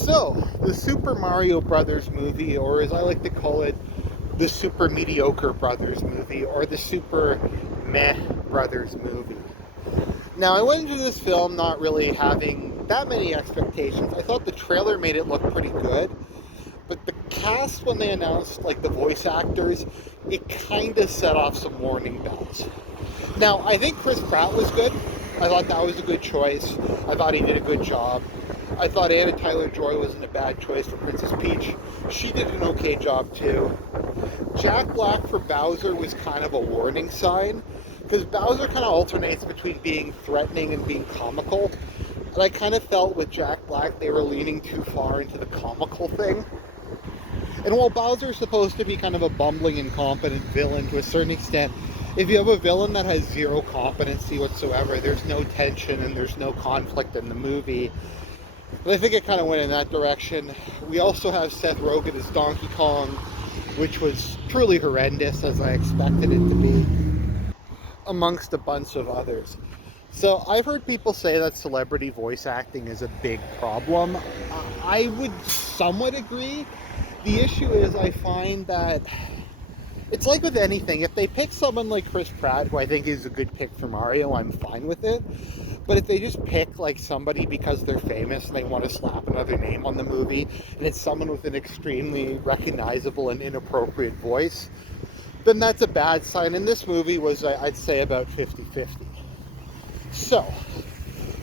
So, the Super Mario Brothers movie, or as I like to call it, the Super Mediocre Brothers movie, or the Super Meh Brothers movie. Now, I went into this film not really having that many expectations. I thought the trailer made it look pretty good, but the cast, when they announced like the voice actors, it kind of set off some warning bells. Now, I think Chris Pratt was good. I thought that was a good choice. I thought he did a good job. I thought Anna Taylor-Joy wasn't a bad choice for Princess Peach. She did an okay job too. Jack Black for Bowser was kind of a warning sign, because Bowser kind of alternates between being threatening and being comical. And I kind of felt with Jack Black they were leaning too far into the comical thing. And while Bowser's supposed to be kind of a bumbling, incompetent villain to a certain extent, if you have a villain that has zero competency whatsoever, there's no tension and there's no conflict in the movie. But I think it kind of went in that direction. We also have Seth Rogen as Donkey Kong, which was truly horrendous, as I expected it to be, amongst a bunch of others. So I've heard people say that celebrity voice acting is a big problem. I would somewhat agree. The issue is I find that it's like with anything. If they pick someone like Chris Pratt, who I think is a good pick for Mario, I'm fine with it. But if they just pick like somebody because they're famous and they want to slap another name on the movie, and it's someone with an extremely recognizable and inappropriate voice, then that's a bad sign. And this movie was, I'd say, about 50-50. So,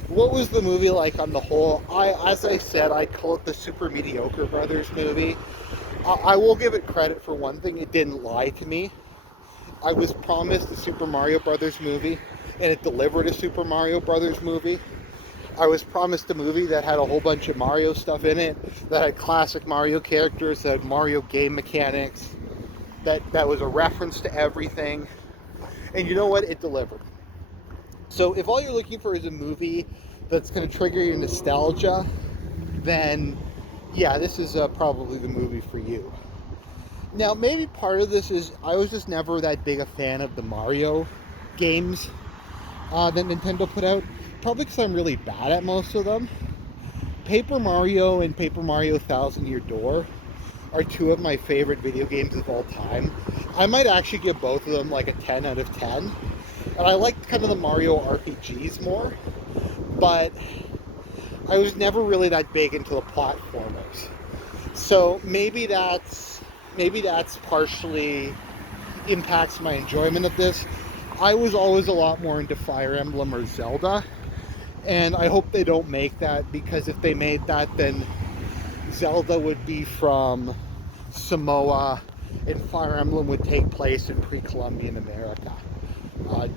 what was the movie like on the whole? As I said, I call it the Super Mediocre Brothers movie. I will give it credit for one thing: it didn't lie to me. I was promised a Super Mario Brothers movie, and it delivered a Super Mario Brothers movie. I was promised a movie that had a whole bunch of Mario stuff in it, that had classic Mario characters, that had Mario game mechanics, that was a reference to everything. And you know what? It delivered. So if all you're looking for is a movie that's going to trigger your nostalgia, then yeah, this is probably the movie for you. Now, maybe part of this is I was just never that big a fan of the Mario games that Nintendo put out. Probably because I'm really bad at most of them. Paper Mario and Paper Mario Thousand Year Door are two of my favorite video games of all time. I might actually give both of them like a 10 out of 10. And I like kind of the Mario RPGs more, but I was never really that big into the platformers. So maybe that's partially impacts my enjoyment of this. I was always a lot more into Fire Emblem or Zelda, and I hope they don't make that, because if they made that, then Zelda would be from Samoa and Fire Emblem would take place in pre-Columbian America,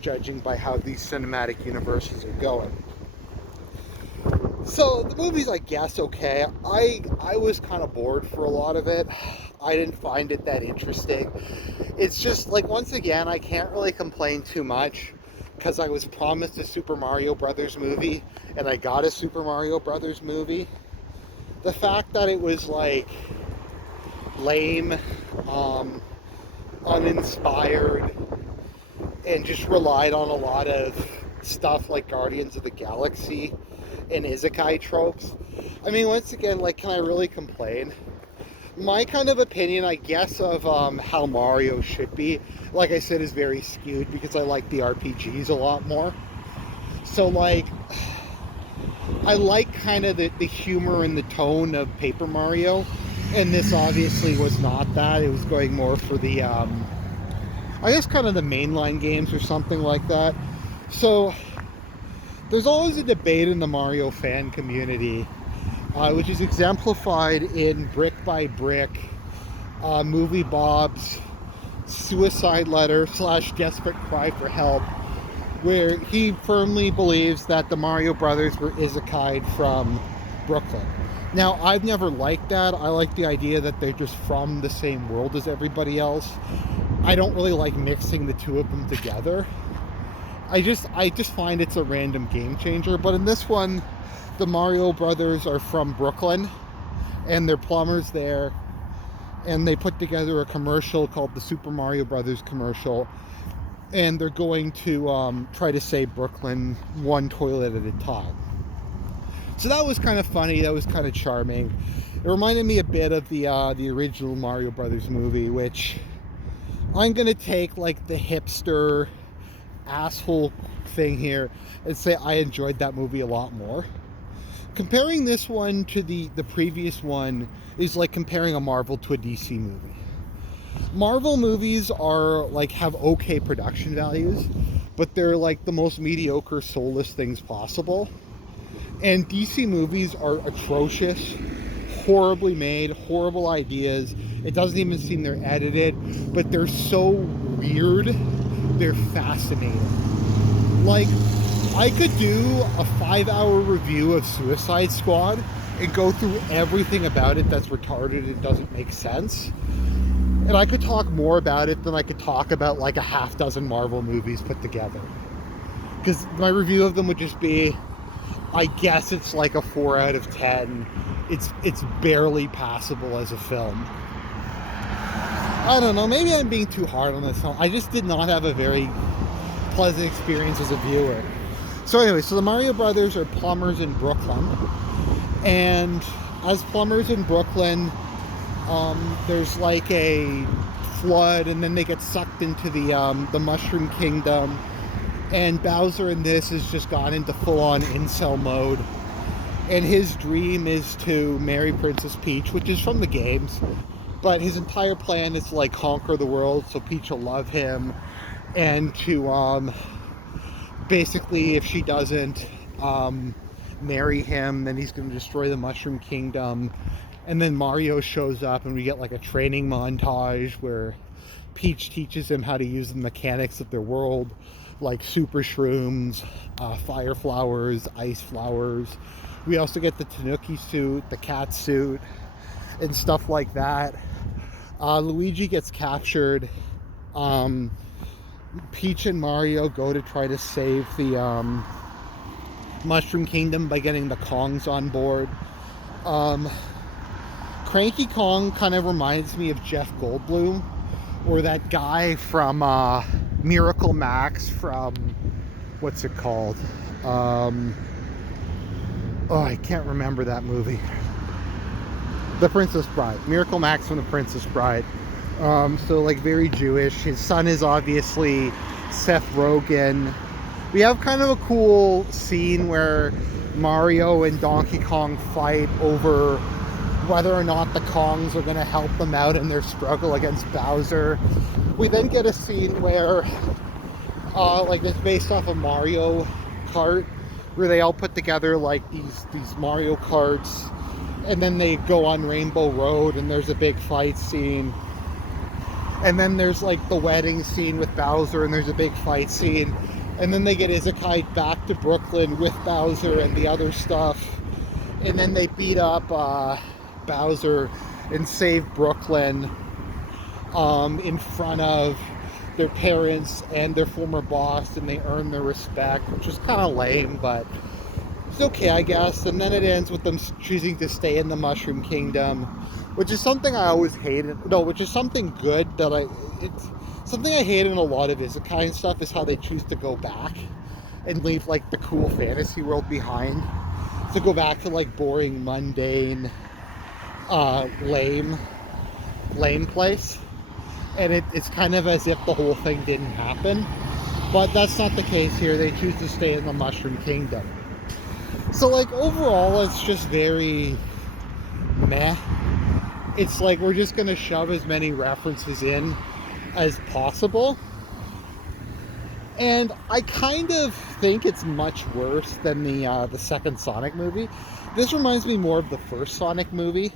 judging by how these cinematic universes are going. So the movie's, I guess, okay. I was kind of bored for a lot of it. I didn't find it that interesting. It's just, like, once again, I can't really complain too much, because I was promised a Super Mario Brothers movie, and I got a Super Mario Brothers movie. The fact that it was, like, lame, uninspired, and just relied on a lot of stuff like Guardians of the Galaxy and isekai tropes. I mean, once again, like, can I really complain? My kind of opinion, I guess, of how Mario should be, like I said, is very skewed, because I like the RPGs a lot more. So, like, I like kind of the humor and the tone of Paper Mario, and this obviously was not that. It was going more for the, I guess, kind of the mainline games or something like that. So there's always a debate in the Mario fan community, which is exemplified in Brick by Brick, Movie Bob's suicide letter / desperate cry for help, where he firmly believes that the Mario Brothers were isekai'd from Brooklyn. Now, I've never liked that. I like the idea that they're just from the same world as everybody else. I don't really like mixing the two of them together. I just find it's a random game changer. But in this one, the Mario Brothers are from Brooklyn, and they're plumbers there, and they put together a commercial called the Super Mario Brothers commercial, and they're going to try to save Brooklyn one toilet at a time. So that was kind of funny. That was kind of charming. It reminded me a bit of the original Mario Brothers movie, which I'm gonna take like the hipster asshole thing here and say I enjoyed that movie a lot more. Comparing this one to the previous one is like comparing a Marvel to a DC movie. Marvel movies are like have okay production values, but they're like the most mediocre, soulless things possible. And DC movies are atrocious, horribly made, horrible ideas. It doesn't even seem they're edited, but they're so weird, they're fascinating. Like, I could do a 5-hour review of Suicide Squad and go through everything about it that's retarded and doesn't make sense. And I could talk more about it than I could talk about like a half dozen Marvel movies put together. Because my review of them would just be, I guess it's like a 4 out of 10. It's barely passable as a film. I don't know, maybe I'm being too hard on this film. I just did not have a very pleasant experience as a viewer. So anyway, so the Mario Brothers are plumbers in Brooklyn. And as plumbers in Brooklyn, there's like a flood, and then they get sucked into the Mushroom Kingdom. And Bowser in this has just gone into full-on incel mode. And his dream is to marry Princess Peach, which is from the games. But his entire plan is to like conquer the world so Peach will love him. And to basically, if she doesn't marry him, then he's going to destroy the Mushroom Kingdom. And then Mario shows up and we get like a training montage where Peach teaches him how to use the mechanics of their world, like super shrooms, fire flowers, ice flowers. We also get the Tanuki suit, the cat suit, and stuff like that. Luigi gets captured. Peach and Mario go to try to save the Mushroom Kingdom by getting the Kongs on board. Cranky Kong kind of reminds me of Jeff Goldblum, or that guy from Miracle Max from, what's it called? I can't remember that movie. The Princess Bride. Miracle Max from The Princess Bride. So like very Jewish. His son is obviously Seth Rogen. We have kind of a cool scene where Mario and Donkey Kong fight over whether or not the Kongs are going to help them out in their struggle against Bowser. We then get a scene where like it's based off of Mario Kart, where they all put together like these Mario Karts, and then they go on Rainbow Road and there's a big fight scene. And then there's like the wedding scene with Bowser and there's a big fight scene. And then they get Isekai back to Brooklyn with Bowser and the other stuff. And then they beat up Bowser and save Brooklyn in front of their parents and their former boss, and they earn their respect, which is kind of lame, but it's okay, I guess. And then it ends with them choosing to stay in the Mushroom Kingdom, which is something I always hated. No, which is something good that it's something I hate in a lot of isekai and stuff, is how they choose to go back and leave like the cool fantasy world behind to go back to like boring, mundane, lame place. And it's kind of as if the whole thing didn't happen, but that's not the case here. They choose to stay in the Mushroom Kingdom. So like overall, it's just very meh. It's like we're just gonna shove as many references in as possible, and I kind of think it's much worse than the second Sonic movie. This reminds me more of the first Sonic movie,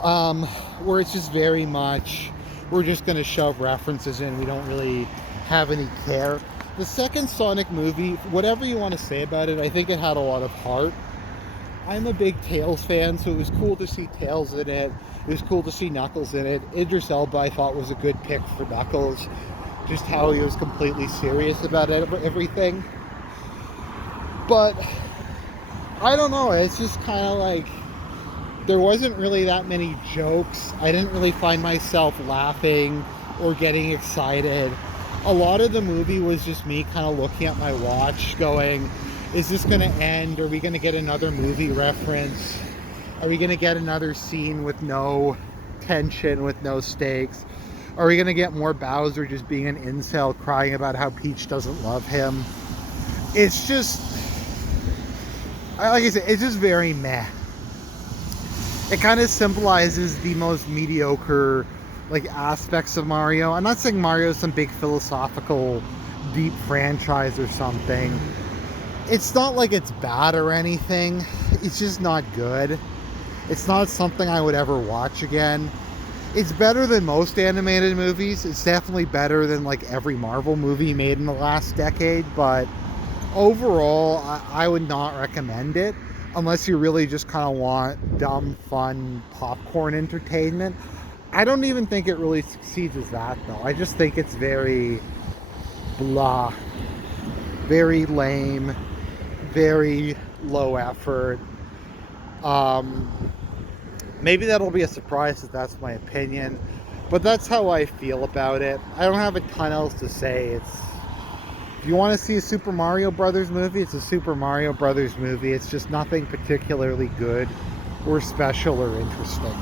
where it's just very much, we're just going to shove references in. We don't really have any care. The second Sonic movie, whatever you want to say about it, I think it had a lot of heart. I'm a big Tails fan, so it was cool to see Tails in it. It was cool to see Knuckles in it. Idris Elba, I thought, was a good pick for Knuckles. Just how he was completely serious about everything. But I don't know, it's just kind of like, there wasn't really that many jokes. I didn't really find myself laughing or getting excited. A lot of the movie was just me kind of looking at my watch going, Is this going to end? Are we going to get another movie reference? Are we going to get another scene with no tension, with no stakes? Are we going to get more Bowser just being an incel crying about how Peach doesn't love him? It's just, like I said, it's just very meh. It kind of symbolizes the most mediocre like aspects of Mario. I'm not saying Mario's some big philosophical deep franchise or something. It's not like it's bad or anything. It's just not good. It's not something I would ever watch again. It's better than most animated movies. It's definitely better than like every Marvel movie made in the last decade, but overall, I would not recommend it unless you really just kind of want dumb, fun popcorn entertainment. I don't even think it really succeeds as that, though. I just think it's very blah, very lame, very low effort. Maybe that'll be a surprise if that's my opinion, but that's how I feel about it. I don't have a ton else to say. If you want to see a Super Mario Brothers movie, it's a Super Mario Brothers movie. It's just nothing particularly good or special or interesting.